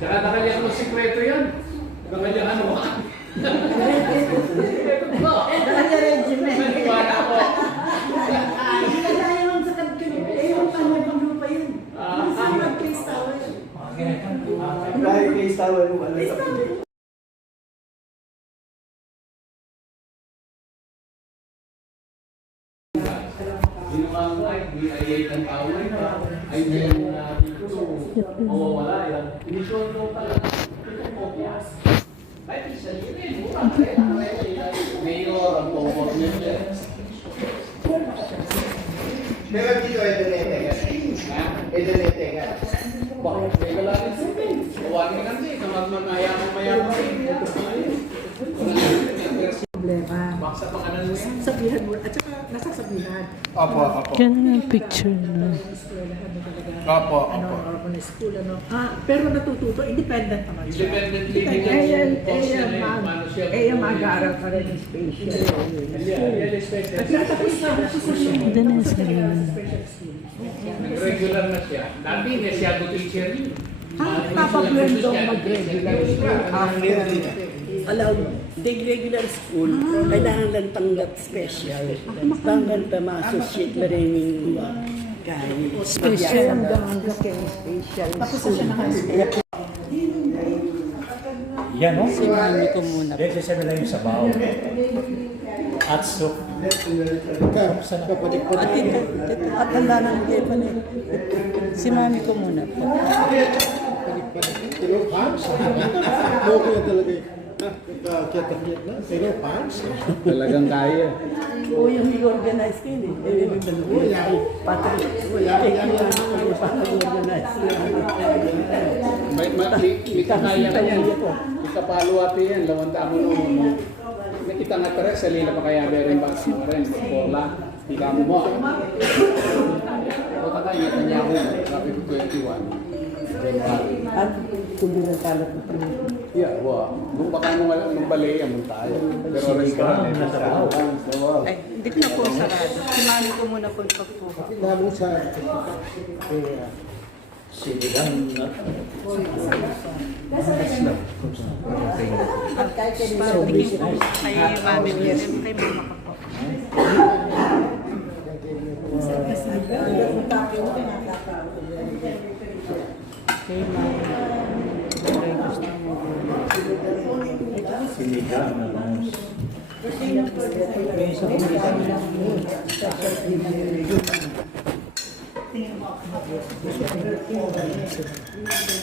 Tsaka nakaliyak mo sikreto yan. Nakaliyak ano ba? Naka-regiment. Naniwala ko. Kaya yung sa kapatid, yung pangabang lupa yun. Yung sa mag-case tower. Dahil kay Stawa yung ano sa Ginawang ay, di-ayay ang tawag na. Ay, di ang dito. Mawawala yan. Inisyon ko talaga. Ito po, yes. Ay, isa rin. Mayor, ang pangkot niya. Pero dito ay donete ka. Ay donete ka. Bakit? May galangan sa akin. Huwagin kasi. Mayaman. Problema. Baksa pa kanan mo yan. Sabihan mo, at saka nasa sabihan. Opo, opo. Yan ang picture na. Opo, Ano, opo. urban school, ano. Pero natututo, independent naman siya. Independent living. mag-aaral ka rin ng special. Yeah, special. At natapos na ako sa social media. Hindi na Tapos sila. nag-aaral ng special school. Regular na siya. Dati niya siya teacher yun. Papagwendong mag-regular school. Allowed the regular school, kailangan lang tanggap special. Tanggap pa ma-associate maraming kahit Special. Tapos na siya naka-school. Yan, no? Si mami ko muna. Dahil sa nila yung sabaw. At soup. at handa na ng kayo pa na. Si mami ko muna po. Talagang kaya. O yung i-organize kayo eh. Patrick, take you lang i-organize. May kakaya ka yan. Ikapaluwati yan. Lawanda mo noon. Nakita nga tara sa lila pa kaya meron ba sa rin. Porla. Tika mo mo. Kota tayo niya ako. Rapid 21. At kung di nagkalat na pa Yeah, wow. Nung baka nung baleya mo tayo. Pero restaurant na sabaw. Ay, hindi ko na po sarado. Si mami ko muna po pagpuha. Sinigang na. Tingin po kay mami ko rin. Kay mama ko po. Kay mami. Kay gusto mo. Sinigang na.